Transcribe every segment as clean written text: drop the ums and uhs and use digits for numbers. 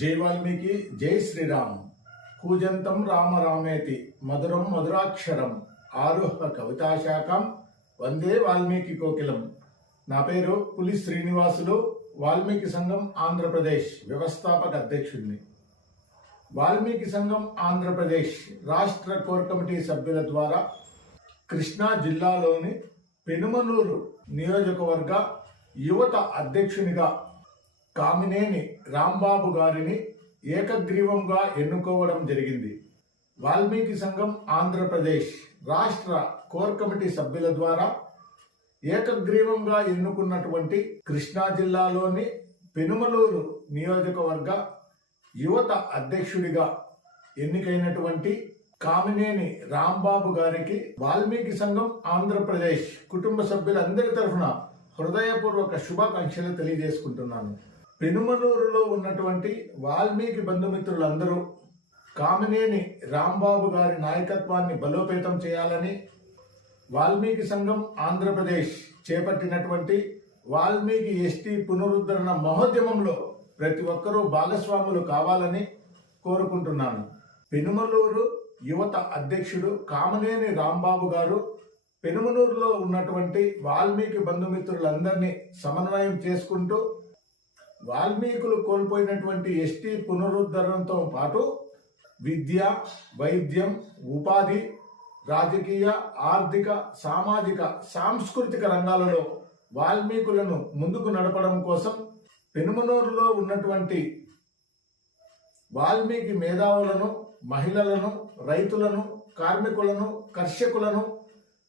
జై వాల్మీకి, జై శ్రీరామ్. కూజంతం రామ రామేతి మధురం మధురాక్షరం ఆరుహ కవితాశాఖం వందే వాల్మీకి కోకిలం. నా పేరు పులి శ్రీనివాసులు. వాల్మీకి సంఘం ఆంధ్రప్రదేశ్ వ్యవస్థాపక అధ్యక్షుడిని. వాల్మీకి సంఘం ఆంధ్రప్రదేశ్ రాష్ట్ర కోర్ కమిటీ సభ్యుల ద్వారా కృష్ణా జిల్లాలోని పెనుమలూరు నియోజకవర్గ యువత అధ్యక్షునిగా కామినేని రాంబాబు గారిని ఏకగ్రీవంగా ఎన్నుకోవడం జరిగింది. వాల్మీకి సంఘం ఆంధ్రప్రదేశ్ రాష్ట్ర కోర్ కమిటీ సభ్యుల ద్వారా ఏకగ్రీవంగా ఎన్నుకున్నటువంటి కృష్ణా జిల్లాలోని పెనుమలూరు నియోజకవర్గ యువత అధ్యక్షుడిగా ఎన్నికైనటువంటి కామినేని రాంబాబు గారికి వాల్మీకి సంఘం ఆంధ్రప్రదేశ్ కుటుంబ సభ్యులందరి తరఫున హృదయపూర్వక శుభాకాంక్షలు తెలియజేసుకుంటున్నాను. పెనుమలూరులో ఉన్నటువంటి వాల్మీకి బంధుమిత్రులందరూ కామినేని రాంబాబు గారి నాయకత్వాన్ని బలోపేతం చేయాలని, వాల్మీకి సంఘం ఆంధ్రప్రదేశ్ చేపట్టినటువంటి వాల్మీకి ఎస్టీ పునరుద్ధరణ మహోద్యమంలో ప్రతి ఒక్కరూ భాగస్వాములు కావాలని కోరుకుంటున్నాను. పెనుమలూరు యువత అధ్యక్షుడు కామినేని రాంబాబు గారు పెనుమలూరులో ఉన్నటువంటి వాల్మీకి బంధుమిత్రులందరినీ సమన్వయం చేసుకుంటూ వాల్మీకులు కోల్పోయినటువంటి ఎస్టీ పునరుద్ధరణతో పాటు విద్య, వైద్యం, ఉపాధి, రాజకీయ, ఆర్థిక, సామాజిక, సాంస్కృతిక రంగాలలో వాల్మీకులను ముందుకు నడపడం కోసం పెనుమలూరులో ఉన్నటువంటి వాల్మీకి మేధావులను, మహిళలను, రైతులను, కార్మికులను, కర్షకులను,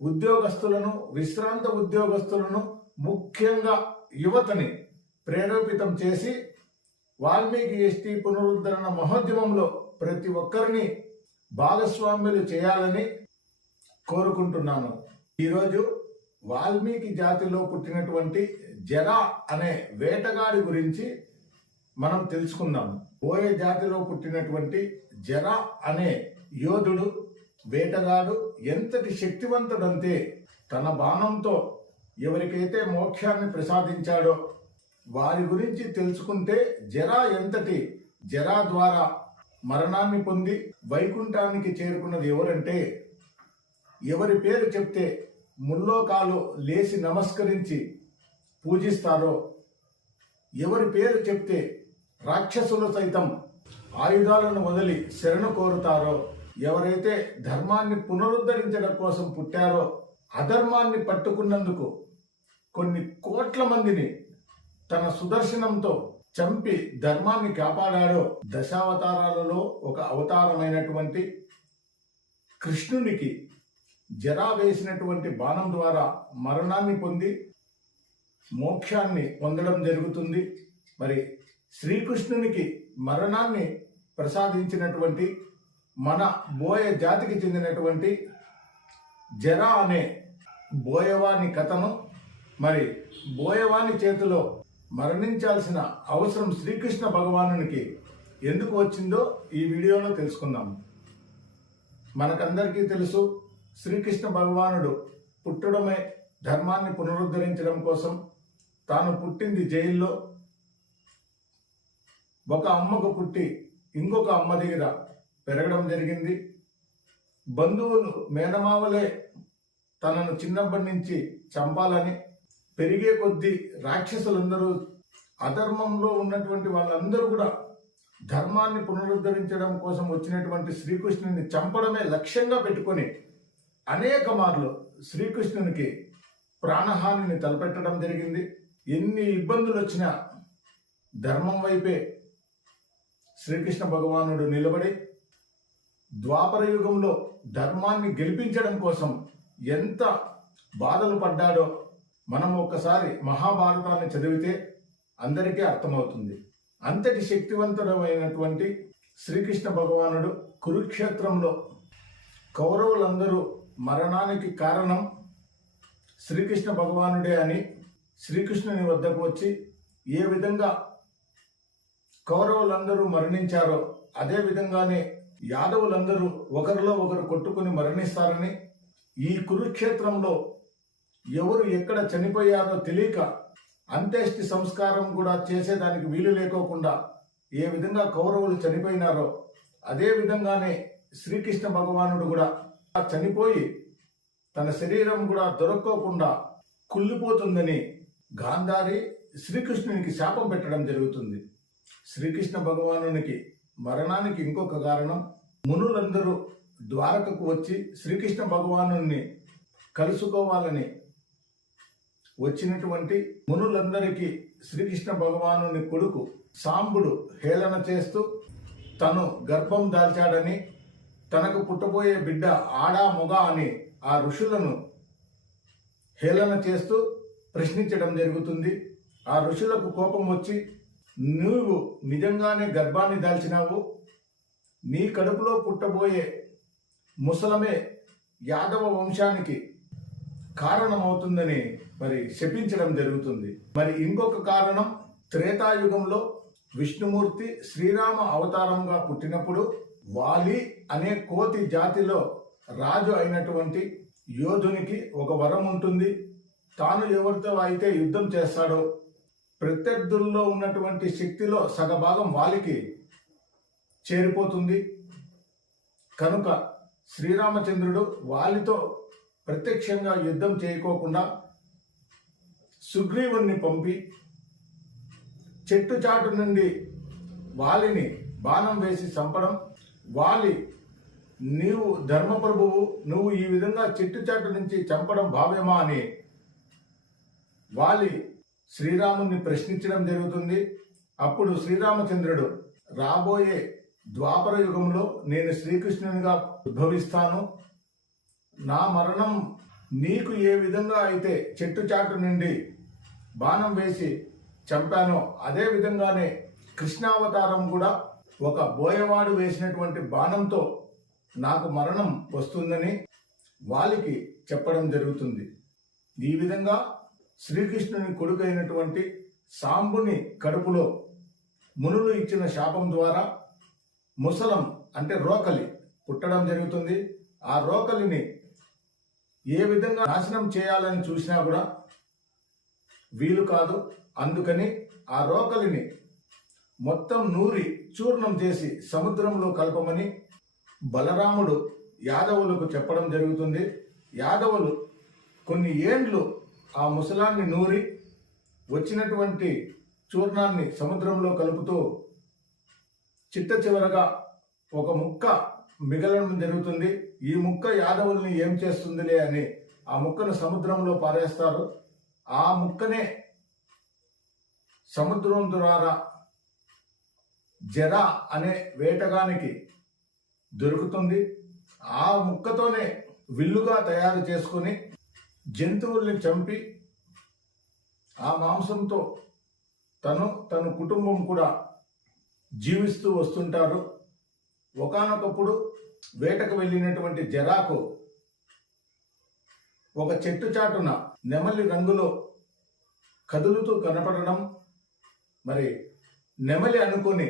ఉద్యోగస్తులను, విశ్రాంత ఉద్యోగస్తులను, ముఖ్యంగా యువతని ప్రేరేపితం చేసి వాల్మీకి ఎస్టీ పునరుద్ధరణ మహోద్యమంలో ప్రతి ఒక్కరిని భాగస్వామ్యులు చేయాలని కోరుకుంటున్నాను. ఈరోజు వాల్మీకి జాతిలో పుట్టినటువంటి జరా అనే వేటగాడి గురించి మనం తెలుసుకుందాం. బోయ జాతిలో పుట్టినటువంటి జరా అనే యోధుడు, వేటగాడు ఎంతటి శక్తివంతుడంతే తన బాణంతో ఎవరికైతే మోక్షాన్ని ప్రసాదించాడో వారి గురించి తెలుసుకుంటే జరా ద్వారా మరణాన్ని పొంది వైకుంఠానికి చేరుకున్నది ఎవరంటే, ఎవరి పేరు చెప్తే ముల్లోకాలు లేచి నమస్కరించి పూజిస్తారో, ఎవరి పేరు చెప్తే రాక్షసులు సైతం ఆయుధాలను వదిలి శరణు కోరుతారో, ఎవరైతే ధర్మాన్ని పునరుద్ధరించడం కోసం పుట్టారో, అధర్మాన్ని పట్టుకున్నందుకు కొన్ని కోట్ల మందిని తన సుదర్శనంతో చంపి ధర్మాన్ని కాపాడాడో, దశావతారాలలో ఒక అవతారమైనటువంటి కృష్ణునికి జరా వేసినటువంటి బాణం ద్వారా మరణాన్ని పొంది మోక్షాన్ని పొందడం జరుగుతుంది. మరి శ్రీకృష్ణునికి మరణాన్ని ప్రసాదించినటువంటి మన బోయ జాతికి చెందినటువంటి జరా అనే బోయవాని కథను, మరి బోయవాని చేతిలో మరణించాల్సిన అవసరం శ్రీకృష్ణ భగవానునికి ఎందుకు వచ్చిందో ఈ వీడియోలో తెలుసుకుందాం. మనకందరికీ తెలుసు, శ్రీకృష్ణ భగవానుడు పుట్టడమే ధర్మాన్ని పునరుద్ధరించడం కోసం. తాను పుట్టింది జైల్లో, ఒక అమ్మకు పుట్టి ఇంకొక అమ్మ దగ్గర పెరగడం జరిగింది. బంధువులు, మేనమావలే తనను చిన్నప్పటి నుంచి చంపాలని, పెరిగే కొద్దీ రాక్షసులందరూ, అధర్మంలో ఉన్నటువంటి వాళ్ళందరూ కూడా ధర్మాన్ని పునరుద్ధరించడం కోసం వచ్చినటువంటి శ్రీకృష్ణుని చంపడమే లక్ష్యంగా పెట్టుకొని అనేక మార్లు శ్రీకృష్ణునికి ప్రాణహానిని తలపెట్టడం జరిగింది. ఎన్ని ఇబ్బందులు వచ్చినా ధర్మం వైపే శ్రీకృష్ణ భగవానుడు నిలబడి ద్వాపర యుగంలో ధర్మాన్ని గెలిపించడం కోసం ఎంత బాధలు పడ్డాడో మనం ఒక్కసారి మహాభారతాన్ని చదివితే అందరికీ అర్థమవుతుంది. అంతటి శక్తివంతుడమైనటువంటి శ్రీకృష్ణ భగవానుడు కురుక్షేత్రంలో కౌరవులందరూ మరణానికి కారణం శ్రీకృష్ణ భగవానుడే అని శ్రీకృష్ణుని వద్దకు వచ్చి ఏ విధంగా కౌరవులందరూ మరణించారో అదే విధంగానే యాదవులందరూ ఒకరిలో ఒకరు కొట్టుకుని మరణిస్తారని, ఈ కురుక్షేత్రంలో ఎవరు ఎక్కడ చనిపోయారో తెలియక అంత్యేష్టి సంస్కారం కూడా చేసేదానికి వీలు లేకోకుండా ఏ విధంగా కౌరవులు చనిపోయినారో అదే విధంగానే శ్రీకృష్ణ భగవానుడు కూడా చనిపోయి తన శరీరం కూడా దొరక్కోకుండా కుళ్ళిపోతుందని గాంధారి శ్రీకృష్ణునికి శాపం పెట్టడం జరుగుతుంది. శ్రీకృష్ణ భగవానునికి మరణానికి ఇంకొక కారణం, మునులందరూ ద్వారకకు వచ్చి శ్రీకృష్ణ భగవానుని కలుసుకోవాలని వచ్చినటువంటి మునులందరికీ శ్రీకృష్ణ భగవానుని కొడుకు సాంబుడు హేళన చేస్తూ తను గర్భం దాల్చాడని, తనకు పుట్టబోయే బిడ్డ ఆడా మొగ అని ఆ ఋషులను హేళన చేస్తూ ప్రశ్నించడం జరుగుతుంది. ఆ ఋషులకు కోపం వచ్చి, నువ్వు నిజంగానే గర్భాన్ని దాల్చినావు, నీ కడుపులో పుట్టబోయే ముసలమే యాదవ వంశానికి కారణమవుతుందని మరి శపించడం జరుగుతుంది. మరి ఇంకొక కారణం, త్రేతాయుగంలో విష్ణుమూర్తి శ్రీరామ అవతారంగా పుట్టినప్పుడు వాలి అనే కోతి జాతిలో రాజు అయినటువంటి యోధునికి ఒక వరం ఉంటుంది. తాను ఎవరితో అయితే యుద్ధం చేస్తాడో ప్రత్యర్థుల్లో ఉన్నటువంటి శక్తిలో సగభాగం వాలికి చేరిపోతుంది. కనుక శ్రీరామచంద్రుడు వాలితో ప్రత్యక్షంగా యుద్ధం చేయకోకుండా సుగ్రీవుణ్ణి పంపి చెట్టు చాటు నుండి వాలిని బాణం వేసి చంపడం, వాలి నీవు ధర్మప్రభువు, నువ్వు ఈ విధంగా చెట్టు చాటు నుంచి చంపడం భావ్యమా అని వాలి శ్రీరాముని ప్రశ్నించడం జరుగుతుంది. అప్పుడు శ్రీరామచంద్రుడు, రాబోయే ద్వాపర యుగంలో నేను శ్రీకృష్ణునిగా ఉద్భవిస్తాను, నా మరణం నీకు ఏ విధంగా అయితే చెట్టు చాటు నుండి బాణం వేసి చంపానో అదే విధంగానే కృష్ణావతారం కూడా ఒక బోయవాడు వేసినటువంటి బాణంతో నాకు మరణం వస్తుందని వాలికి చెప్పడం జరుగుతుంది. ఈ విధంగా శ్రీకృష్ణుని కొడుకైనటువంటి సాంబుని కడుపులో మునులు ఇచ్చిన శాపం ద్వారా ముసలం అంటే రోకలి పుట్టడం జరుగుతుంది. ఆ రోకలిని ఏ విధంగా నాశనం చేయాలని చూసినా కూడా వీలు కాదు. అందుకని ఆ రోకలిని మొత్తం నూరి చూర్ణం చేసి సముద్రంలో కలపమని బలరాముడు యాదవులకు చెప్పడం జరుగుతుంది. యాదవులు కొన్ని ఏండ్లు ఆ ముసలాన్ని నూరి వచ్చినటువంటి చూర్ణాన్ని సముద్రంలో కలుపుతూ చిట్ట చివరగా ఒక ముక్క మిగలడం జరుగుతుంది. ఈ ముక్క యాదవుల్ని ఏం చేస్తుందిలే అని ఆ ముక్కను సముద్రంలో పారేస్తారు. ఆ ముక్కనే సముద్రం ద్వారా జర అనే వేటగానికి దొరుకుతుంది. ఆ ముక్కతోనే విల్లుగా తయారు చేసుకుని జంతువుల్ని చంపి ఆ మాంసంతో తన కుటుంబం కూడా జీవిస్తూ వస్తుంటారు. ఒకానొకప్పుడు వేటకు వెళ్ళినటువంటి జరాకు ఒక చెట్టు చాటున నెమలి రంగులో కదులుతూ కనపడడం, మరి నెమలి అనుకుని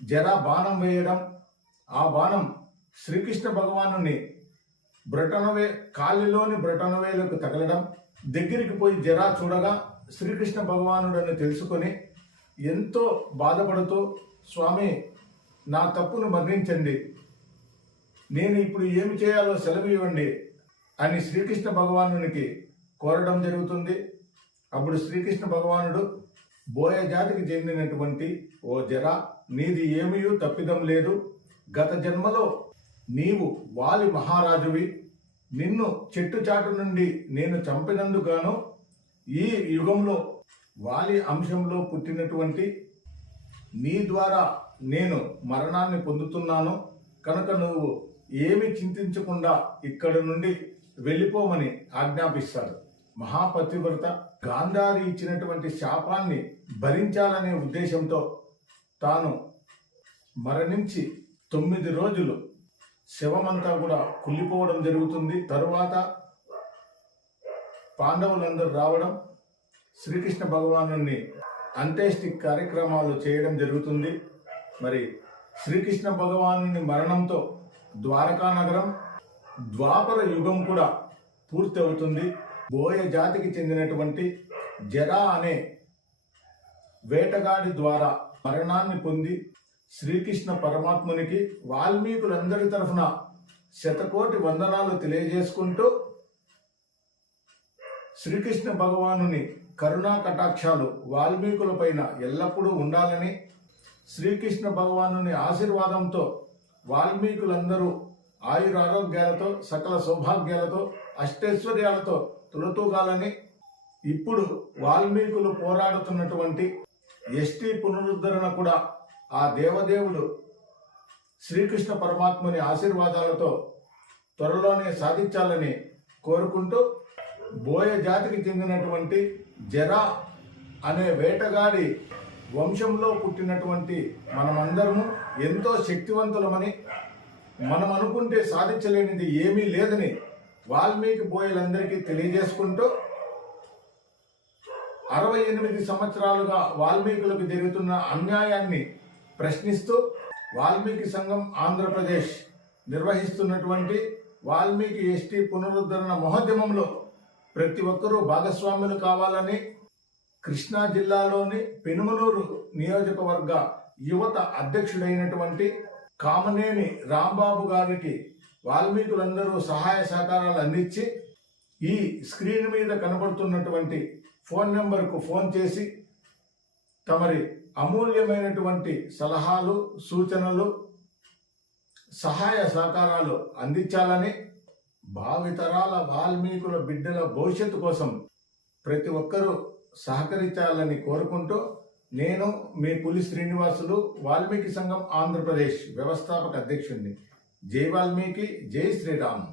జరా బాణం వేయడం, ఆ బాణం శ్రీకృష్ణ భగవానుని కాలిలోని బ్రటనవేలకు తగలడం, దగ్గరికి పోయి జరా చూడగా శ్రీకృష్ణ భగవానుడని తెలుసుకొని ఎంతో బాధపడుతూ, స్వామి నా తప్పును మన్నించండి, నేను ఇప్పుడు ఏమి చేయాలో సెలవు ఇవ్వండి అని శ్రీకృష్ణ భగవానునికి కోరడం జరుగుతుంది. అప్పుడు శ్రీకృష్ణ భగవానుడు, బోయ జాతికి చెందినటువంటి ఓ జరా, నీది ఏమీ తప్పిదం లేదు. గత జన్మలో నీవు వాలి మహారాజువి. నిన్ను చెట్టు చాటు నుండి నేను చంపినందుకు ఈ యుగంలో వాలి అంశంలో పుట్టినటువంటి నీ ద్వారా నేను మరణాన్ని పొందుతున్నాను. కనుక నువ్వు ఏమి చింతించకుండా ఇక్కడి నుండి వెళ్ళిపోమని ఆజ్ఞాపిస్తాడు. మహాపతివ్రత గాంధారి ఇచ్చినటువంటి శాపాన్ని భరించాలనే ఉద్దేశంతో తాను మరణించి 9 రోజులు శవమంతా కూడా కుళ్ళిపోవడం జరుగుతుంది. తరువాత పాండవులందరూ రావడం, శ్రీకృష్ణ భగవానుని అంత్యేష్టి కార్యక్రమాలు చేయడం జరుగుతుంది. మరి శ్రీకృష్ణ భగవానుని మరణంతో ద్వారకా నగరం ద్వాపర యుగం కూడా పూర్తి అవుతుంది. బోయ జాతికి చెందినటువంటి జరా అనే వేటగాడి ద్వారా మరణాన్ని పొంది శ్రీకృష్ణ పరమాత్మునికి వాల్మీకులందరి తరఫున శతకోటి వందనాలు తెలియజేసుకుంటూ శ్రీకృష్ణ భగవానుని కరుణా కటాక్షాలు వాల్మీకుల పైన ఎల్లప్పుడూ ఉండాలని, శ్రీకృష్ణ భగవానుని ఆశీర్వాదంతో వాల్మీకులందరూ ఆయురారోగ్యాలతో సకల సౌభాగ్యాలతో అష్టైశ్వర్యాలతో తులతూగాలని, ఇప్పుడు వాల్మీకులు పోరాడుతున్నటువంటి ఎస్టీ పునరుద్ధరణ కూడా ఆ దేవదేవుడు శ్రీకృష్ణ పరమాత్ముని ఆశీర్వాదాలతో త్వరలోనే సాధించాలని కోరుకుంటూ, బోయ జాతికి చెందినటువంటి జరా అనే వేటగాడి వంశంలో పుట్టినటువంటి మనమందరము ఎంతో శక్తివంతులమని, మనం అనుకుంటే సాధించలేనిది ఏమీ లేదని వాల్మీకి బోయలందరికీ తెలియజేసుకుంటూ, 68 సంవత్సరాలుగా వాల్మీకులకు జరుగుతున్న అన్యాయాన్ని ప్రశ్నిస్తూ వాల్మీకి సంఘం ఆంధ్రప్రదేశ్ నిర్వహిస్తున్నటువంటి వాల్మీకి ఎస్టీ పునరుద్ధరణ మహోద్యమంలో ప్రతి ఒక్కరూ భాగస్వాములు కావాలని, కృష్ణా జిల్లాలోని పెనుమలూరు నియోజకవర్గ యువత అధ్యక్షుడైనటువంటి కామనేని రాంబాబు గారికి వాల్మీకులందరూ సహాయ సహకారాలు అందించి ఈ స్క్రీన్ మీద కనబడుతున్నటువంటి ఫోన్ నెంబర్కు ఫోన్ చేసి తమరి అమూల్యమైనటువంటి సలహాలు, సూచనలు, సహాయ సహకారాలు అందించాలని, భావితరాల వాల్మీకుల బిడ్డల భవిష్యత్తు కోసం ప్రతి ఒక్కరూ సహకరించాలని కోరుకుంటూ, నేను మీ పులి శ్రీనివాసులు, వాల్మీకి సంఘం ఆంధ్రప్రదేశ్ వ్యవస్థాపక అధ్యక్షుడిని. జై వాల్మీకి, జై శ్రీరామ్.